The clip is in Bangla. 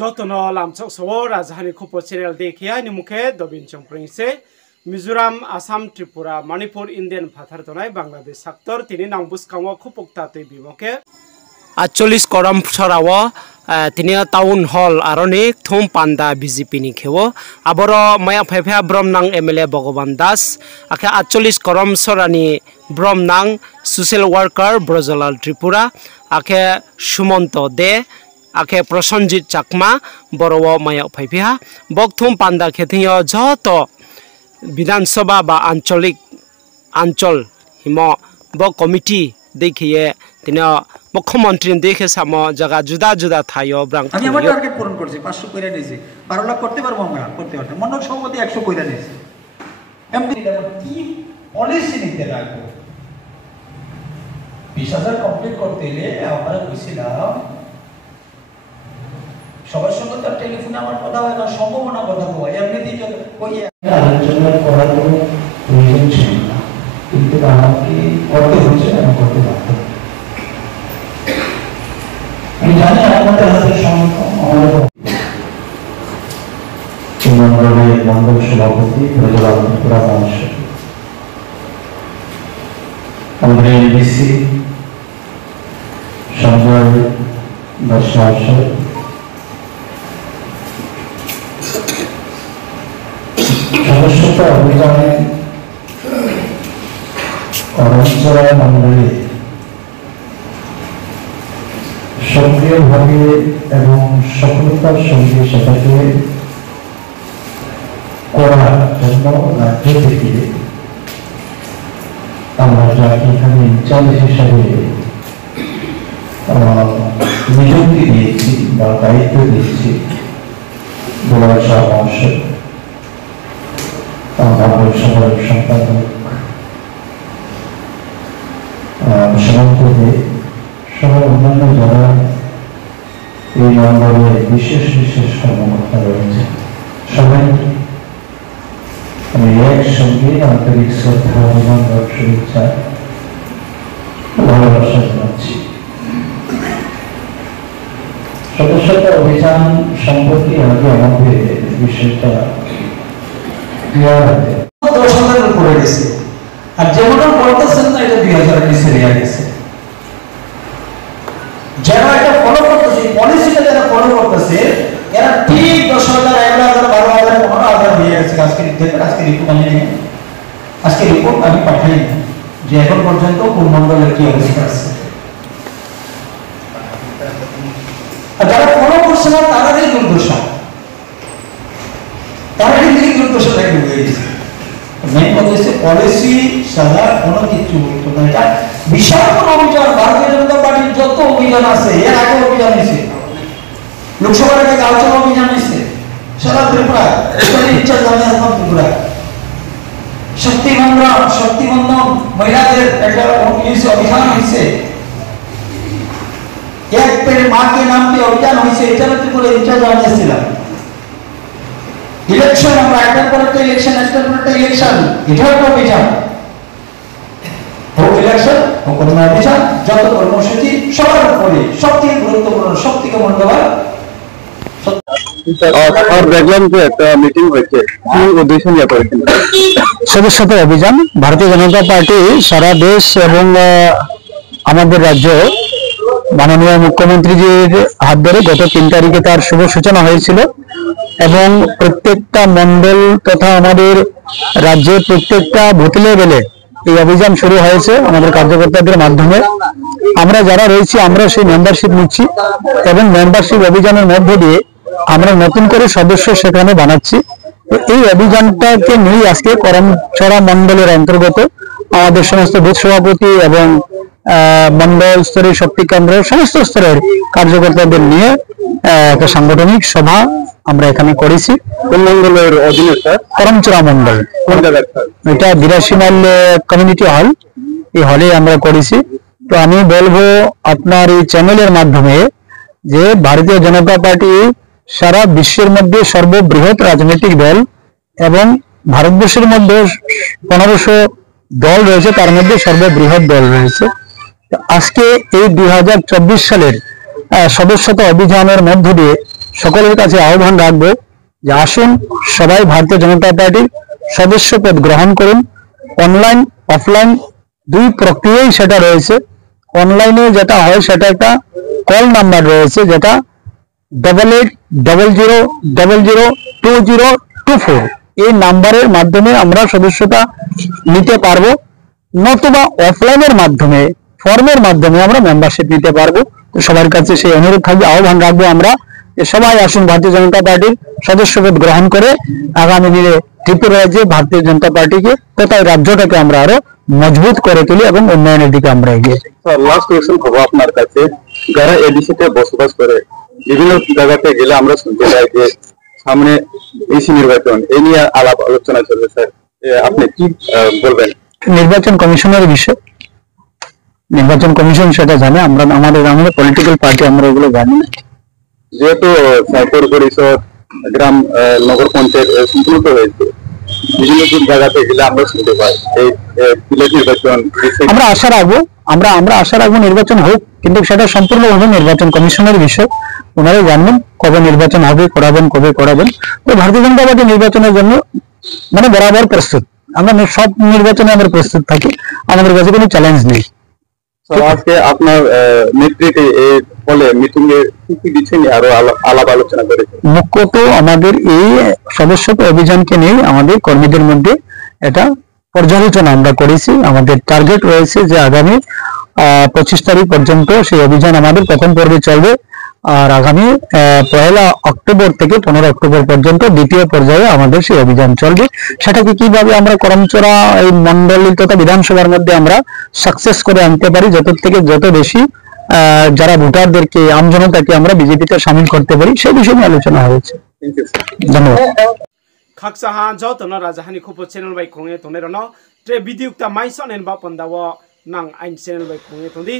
যতনো লামচক সবো রাজধানী খোপো সিরিয়াল দেখিয়া নিমুখে দবিন চংপ্রিংসে মিজোরাম আসাম ত্রিপুরা মণিপুর ইন্ডিয়ান ভাতার তনাই বাংলাদেশ সাক্তর তিনি নাংবুসকাঙ্গ খুপুকতা তৈ বিমুখে 48 করম সরাও তিনি টাউন হল আরনি থুম পান্ডা বিজেপি নি খেও আবর মায়া ফাইফা ব্রহ্মনাং এমএলএ ভগবান দাস আখে 48 করম সরানি ব্রহ্মনাং সোশ্যাল ওয়ার্কার ব্রজলাল ত্রিপুরা আখে সুমন্ত দে আখে প্রসঞ্জিত চাকমা বড় মায়া ফাইফা বকথুম পান্ডা খেথিয় যত বিধানসভা বা আঞ্চল হিম ব কমিটি দেখিয়ে তিনি মুখ্যমন্ত্রী দেখে সাম জায়গা জুদা জুদা থাইও ব্রাং আমি আমার টার্গেট পূরণ করছি 500 কইরা নিয়েছি 12 লাখ করতে পারবো আমরা করতে পারতে মন্ডল সভাপতি 100 কইরা নিয়েছি এমপি কি পলিসি নিতে লাগবে 20000 কমপ্লিট করতে এলে আমরা কইছিলাম সবার সঙ্গে তো টেলিফোনে আমার কথা হয় না সম্ভাবনা কথা হয় এমনিতেই তো কই আলোচনা করার কোনো প্রয়োজন ছিল না কিন্তু আমাকে করতে হয়েছে আমি করতে পারতাম আমি জানি আপনাদের হাতে আমাদের মন্ডল সভাপতি ব্রজলাল ত্রিপুরা মহাশয় আমাদের এডিসি সঞ্জয় দাস মহাশয় সদস্যতা অভিযানে করমচরা মন্ডলী সক্রিয়ভাবে এবং সফলতার সঙ্গে সেটাকে করার জন্য রাজ্য থেকে আমরা যাকে এখানে ইনচার্জ হিসাবে নিযুক্তি দিয়েছি বা দায়িত্ব দিয়েছি দুলাল শাহ মহাশয় মন্ডল সভার সম্পাদক সুমন্ত দে সহ অন্যান্য যারা এই মন্ডলে বিশেষ বিশেষ কর্মকর্তা রয়েছে সবাই আমি একসঙ্গে আন্তরিক শ্রদ্ধা অভিনন্দন শুভেচ্ছা ভালোবাসা জানাচ্ছি সদস্যতা অভিযান সম্পর্কে আগে আমাদের বিষয়টা ক্লিয়ার আছে 10,000 উপরে গেছে আর যেমন বলতেছেন না এটা 2000 নিচে রিয়া গেছে যারা এটা ফলো করতেছে পলিসিটা যারা ফলো করতেছে এরা ঠিক 10,000 11,000 12,000 15,000 হয়ে গেছে আজকে রিপোর্ট আমি পাঠাই যে এখন পর্যন্ত কোন মন্ডলের কি অবস্থা আছে আর যারা ফলো করছে না তারাই দুর্দশা দেখে হয়ে গেছে মেন কথা হচ্ছে পলিসি সাদা কোনো কিছু বলতো না এটা বিশাল কোনো অভিযান ভারতীয় জনতা পার্টির যত অভিযান আছে এর আগে অভিযান হয়েছে লোকসভার আগে আলোচনা অভিযান হয়েছে সারা ত্রিপুরা ইচ্ছা জানিয়ে আসলাম ত্রিপুরা শক্তিবন্ধন মহিলাদের একটা অভিযান হয়েছে এক পেড়ে মাকে নাম দিয়ে অভিযান হয়েছে এটা ত্রিপুরা ইচ্ছা জানিয়েছিলাম ইলেকশন আমরা একটার পর একটা ইলেকশন এটা একটা অভিযান ইলেকশন করোনা অভিযান যত কর্মসূচি সবার উপরে সবথেকে গুরুত্বপূর্ণ সবথেকে মূল্যবান और দেখলাম যে একটা মিটিং হয়েছে কি উদ্দেশ্য নিয়ে করেছেন সদস্যতা অভিযান ভারতীয় জনতা পার্টি সারা দেশ এবং আমাদের রাজ্য মাননীয় মুখ্যমন্ত্রীজির হাত ধরে গত 3 তারিখে তার শুভ সূচনা হয়েছিল এবং প্রত্যেকটা মন্ডল তথা আমাদের রাজ্যের প্রত্যেকটা বুথ লেভেলে এই অভিযান শুরু হয়েছে আমাদের কার্যকর্তাদের মাধ্যমে আমরা যারা রয়েছি আমরা সেই মেম্বারশিপ নিচ্ছি এবং মেম্বারশিপ অভিযানের মধ্য দিয়ে আমরা নতুন করে সদস্য সেখানে বানাচ্ছি এই অভিযানটাকে নিয়ে আজকে করমচরা মন্ডলের অন্তর্গত আমাদের সমস্ত বুথ সভাপতি এবং মন্ডল স্তরের শক্তি কেন্দ্র সমস্ত স্তরের কার্যকর্তাদের নিয়ে একটা সাংগঠনিক সভা আমরা এখানে করেছি কোন মন্ডলের অধীনে স্যার করমচরা মন্ডল কোন জায়গায় এটা 82 মাইল কমিউনিটি হল এই হলে আমরা করেছি তো আমি বলবো আপনার এই চ্যানেলের মাধ্যমে যে ভারতীয় জনতা পার্টি সারা বিশ্বের মধ্যে সর্ববৃহৎ রাজনৈতিক দল এবং ভারতবর্ষের মধ্যে 1500 দল রয়েছে তার মধ্যে সর্ববৃহৎ দল রয়েছে আজকে এই 2024 সালের সদস্যতা অভিযানের মধ্য দিয়ে সকলের কাছে আহ্বান রাখবো যে আসুন সবাই ভারতীয় জনতা পার্টির সদস্যপদ গ্রহণ করুন। অনলাইন অফলাইন দুই প্রক্রিয়ায় সেটা রয়েছে। অনলাইনে যেটা হয় সেটা একটা কল নাম্বার রয়েছে, যেটা 8800002024 এই নাম্বারের মাধ্যমে আমরা সদস্যতা নিতে পারবো, নতুবা অফলাইনের মাধ্যমে ফর্মের মাধ্যমে আমরা মেম্বারশিপ নিতে পারবো। তো সবার কাছে সেই অনুরোধ থাকবে, আহ্বান রাখবো আমরা যে সবাই আসুন ভারতীয় জনতা পার্টির সদস্যপদ গ্রহণ করে আগামী দিনে ত্রিপুরা রাজ্যে ভারতীয় জনতা পার্টিকে তথা রাজ্যটাকে আমরা আরো মজবুত করে তুলি এবং উন্নয়নের দিকে আমরা এগিয়ে যাই। লাস্ট কোয়েশ্চেন করবো আপনার কাছে, যারা এডিসিতে বসবাস করে বিভিন্ন জায়গাতে গেলে আমরা শুনতে পাই যে সামনে এসি নির্বাচন, এই নিয়ে আলাপ আলোচনা চলবে। স্যার আপনি কি বলবেন? নির্বাচন কমিশনের বিষয়, নির্বাচন কমিশন সেটা জানে, আমরা আমাদের পলিটিক্যাল পার্টি আমরা এগুলো জানি না। যেহেতু পৌর পরিষদ, গ্রাম, নগর পঞ্চায়েত সম্পূর্ণ হয়েছে, বিভিন্ন জায়গাতে গেলে আমরা শুনতে পাই এই সিলেট নির্বাচন। আমরা আশা রাখবো, আমরা আশা রাখবো নির্বাচন হোক, কিন্তু সেটা সম্পূর্ণভাবে নির্বাচন কমিশনের বিষয়। ওনারা জানবেন কবে নির্বাচন হবে, কবে করাবেন। তো ভারতীয় জনতা পার্টি নির্বাচনের জন্য মানে বরাবর প্রস্তুত। আমরা সব নির্বাচনে আমরা প্রস্তুত থাকি, আমাদের কাছে কোনো চ্যালেঞ্জ নেই। আজকে আপনার নেতৃত্বে এর ফলে মিটিং এ কি বিষয় নিয়ে আরো আলাপ আলোচনা করেছে? মুখ্যত আমাদের এই সদস্যতা অভিযানকে নিয়ে আমাদের কর্মীদের মধ্যে এটা পর্যালোচনা আমরা করেছি। আমাদের টার্গেট রয়েছে যে আগামী 25 তারিখ পর্যন্ত সেই অভিযান আমাদের প্রথম পর্বে চলবে, আর আগামী 1 অক্টোবর থেকে 15 অক্টোবর পর্যন্ত দ্বিতীয় পর্যায়ে আমাদের সেই অভিযান চলবে। সেটাকে কিভাবে আমরা করমচড়া এই মন্ডলী তথা বিধানসভার মধ্যে আমরা সাকসেস করে আনতে পারি, যত বেশি যারা ভোটারদেরকে, আমজনতাকে আমরা বিজেপিতে সামিল করতে পারি, সেই বিষয়ে নিয়ে আলোচনা হয়েছে। ধন্যবাদ। খাকসাহা যতনা রাজাহানি খুব চ্যানেল বাই খুঁয়ে তোনে রনো ট্রে বিদিউক্তা মাইসন এন বাপন দাও নাং আইন চ্যানেল বাই খুঁয়ে তোদি